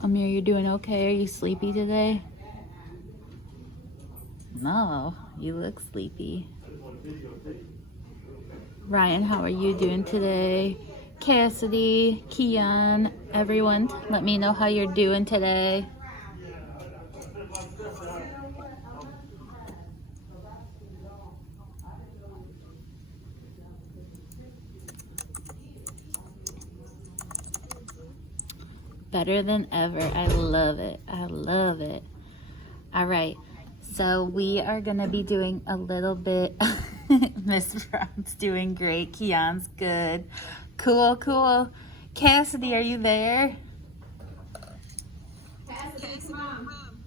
Amir, you doing okay? Are you sleepy today? No, you look sleepy. Ryan, how are you doing today? Cassidy, Keon, everyone, let me know how you're doing today. Better than ever. I love it. I love it. All right. So we are going to be doing a little bit. Miss Brown's doing great. Keon's good. Cool, cool. Cassidy, are you there? Cassidy, come on.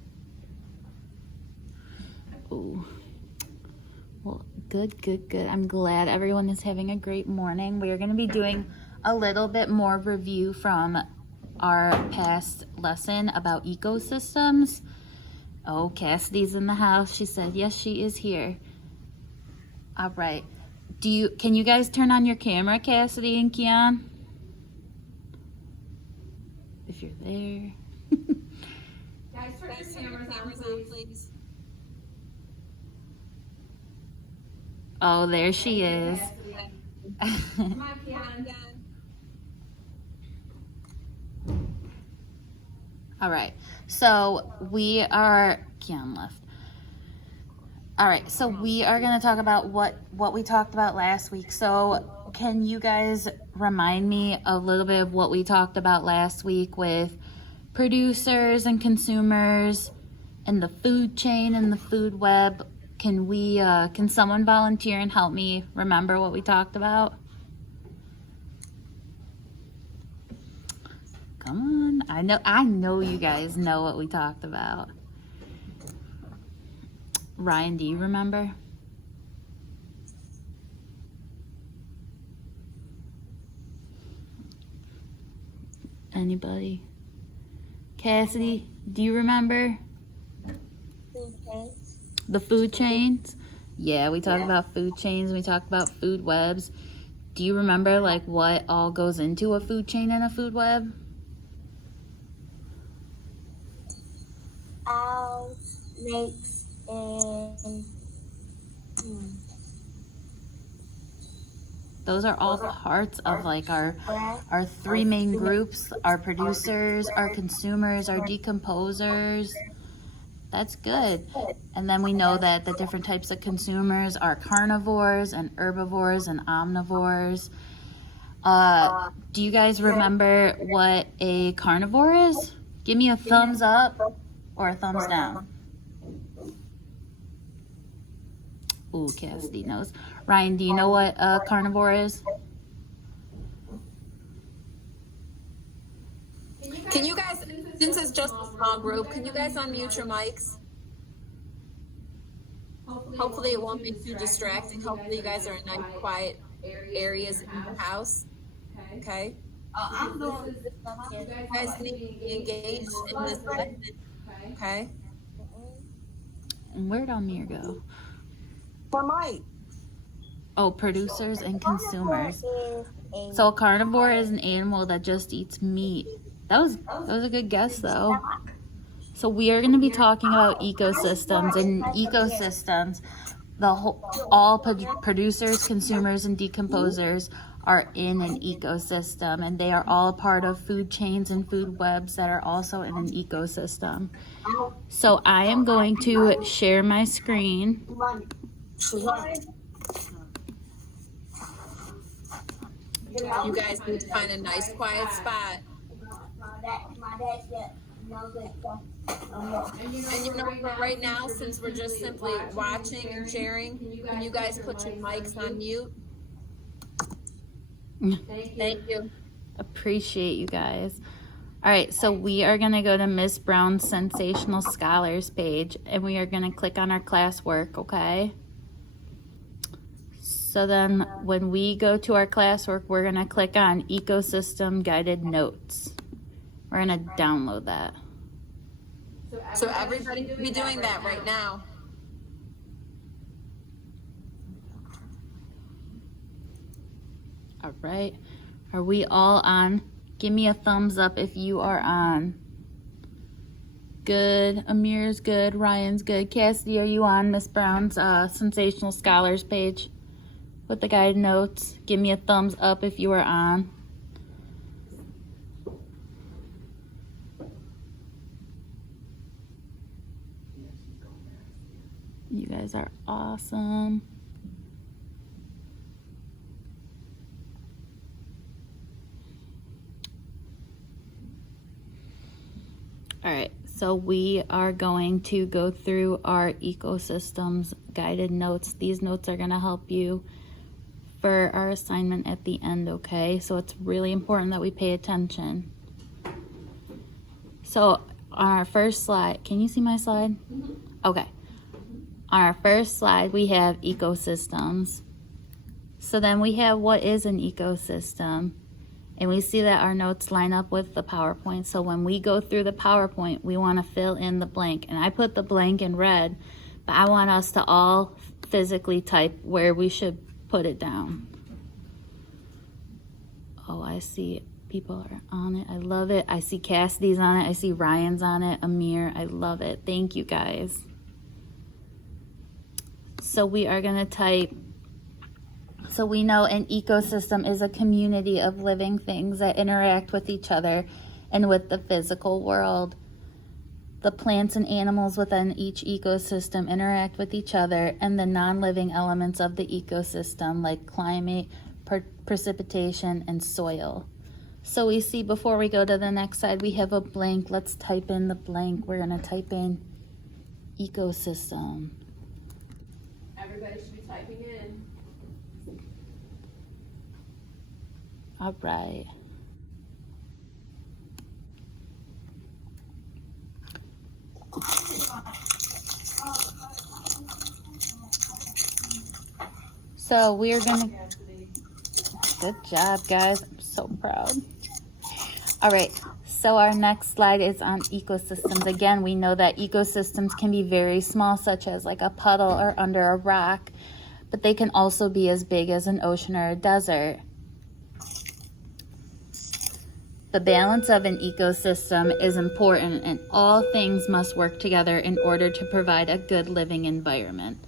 Ooh. Well, good, good, good. I'm glad everyone is having a great morning. We are going to be doing a little bit more review from our past lesson about ecosystems. Oh, Cassidy's in the house. She said, yes, she is here. All right. Can you guys turn on your camera, Cassidy and Keon? If you're there. Guys, turn your cameras on, please. Oh, there she is. Come on, Keon. All right. So we are, Keon left. All right, so we are going to talk about what we talked about last week. So can you guys remind me a little bit of what we talked about last week with producers and consumers and the food chain and the food web? Can someone volunteer and help me remember what we talked about? Come on. I know you guys know what we talked about. Ryan, do you remember? Anybody? Cassidy, do you remember? The food chains? Yeah, we talked about food chains. We talked about food webs. Do you remember like what all goes into a food chain and a food web? Owls, snakes, and those are all parts of like our three main groups: our producers, our consumers, our decomposers. That's good. And then we know that the different types of consumers are carnivores and herbivores and omnivores. Do you guys remember what a carnivore is? Give me a thumbs up or a thumbs down. Ooh, Cassidy knows. Ryan, do you know what a carnivore is? Can you guys, since it's just a small group, can you guys unmute your mics? Hopefully it won't be too distracting. Hopefully you guys are in nice, quiet areas in the house. Okay? You guys need to be engaged in this lesson. Okay? And where'd Amir go? for Mike. Oh, producers and consumers. So a carnivore is an animal that just eats meat. That was a good guess though. So we are going to be talking about ecosystems, and ecosystems, all producers, consumers, and decomposers are in an ecosystem, and they are all a part of food chains and food webs that are also in an ecosystem. So I am going to share my screen. You guys need to find a nice, quiet spot. And you know, right now, since we're just simply watching and sharing, can you guys put your mics on mute? Thank you. Appreciate you guys. All right, so we are going to go to Miss Brown's Sensational Scholars page, and we are going to click on our classwork, okay? So then when we go to our classwork, we're going to click on Ecosystem Guided Notes. We're going to download that. So everybody should be doing that right now. All right. Are we all on? Give me a thumbs up if you are on. good. Amir's good. Ryan's good. Cassidy, are you on Miss Brown's Sensational Scholars page with the guided notes? Give me a thumbs up if you are on. You guys are awesome. All right, so we are going to go through our ecosystems guided notes. These notes are going to help you for our assignment at the end, okay? So it's really important that we pay attention. So on our first slide, can you see my slide? Okay. On our first slide, we have ecosystems. So then we have what is an ecosystem. And we see that our notes line up with the PowerPoint. So when we go through the PowerPoint, we want to fill in the blank. And I put the blank in red, but I want us to all physically type where we should put it down. Oh, I see people are on it. I love it. I see Cassidy's on it. I see Ryan's on it. Amir, I love it. Thank you, guys. So we are going to type. So we know an ecosystem is a community of living things that interact with each other and with the physical world. The plants and animals within each ecosystem interact with each other and the non-living elements of the ecosystem like climate, precipitation, and soil. So we see before we go to the next slide, we have a blank. Let's type in the blank. We're going to type in ecosystem. Everybody should be typing in. All right. So we're gonna, good job, guys. I'm so proud. All right, so our next slide is on ecosystems. Again, we know that ecosystems can be very small, such as like a puddle or under a rock, but they can also be as big as an ocean or a desert. The balance of an ecosystem is important, and all things must work together in order to provide a good living environment.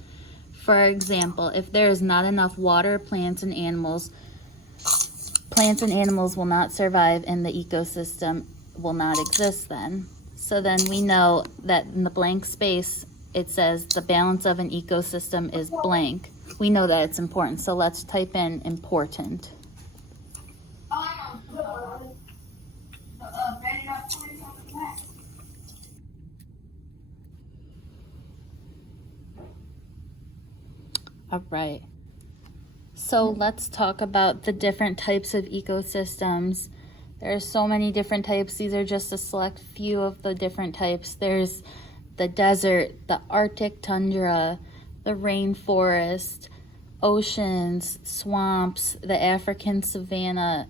For example, if there is not enough water, plants and animals will not survive and the ecosystem will not exist then. So then we know that in the blank space, it says the balance of an ecosystem is blank. We know that it's important, so let's type in important. All right. So let's talk about the different types of ecosystems. There are so many different types. These are just a select few of the different types. There's the desert, the Arctic tundra, the rainforest, oceans, swamps, the African savanna.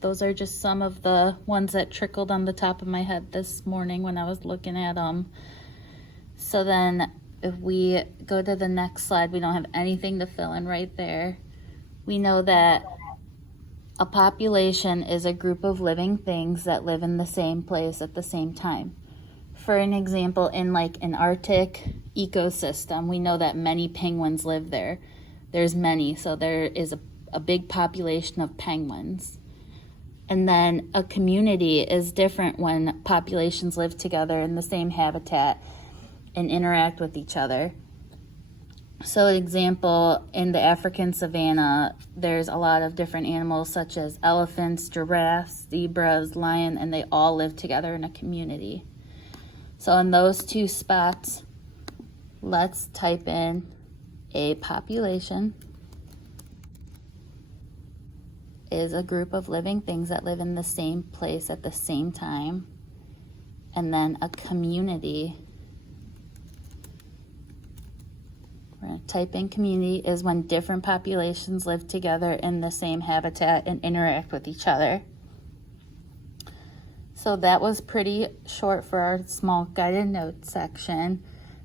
Those are just some of the ones that trickled on the top of my head this morning when I was looking at them. So then if we go to the next slide, we don't have anything to fill in right there. We know that a population is a group of living things that live in the same place at the same time. For an example, in like an Arctic ecosystem, we know that many penguins live there. There's many, so there is a big population of penguins. And then a community is different when populations live together in the same habitat and interact with each other. So example, in the African savanna, there's a lot of different animals such as elephants, giraffes, zebras, lion, and they all live together in a community. So in those two spots, let's type in a population is a group of living things that live in the same place at the same time. And then a community, we're going to type in community, is when different populations live together in the same habitat and interact with each other. So that was pretty short for our small guided notes section.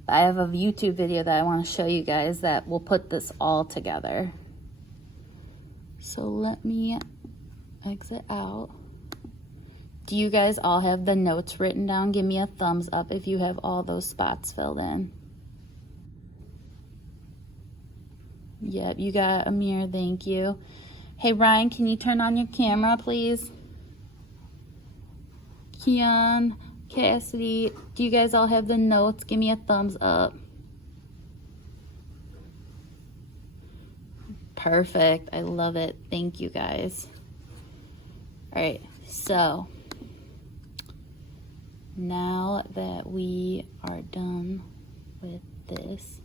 I have a YouTube video that I want to show you guys that will put this all together. So let me exit out Do you guys all have the notes written down? Give me a thumbs up if you have all those spots filled in. Yep, you got Amir, thank you. Hey Ryan, can you turn on your camera, please? Keon, Cassidy, do you guys all have the notes? Give me a thumbs up. Perfect, I love it. Thank you guys. All right, so now that we are done with this,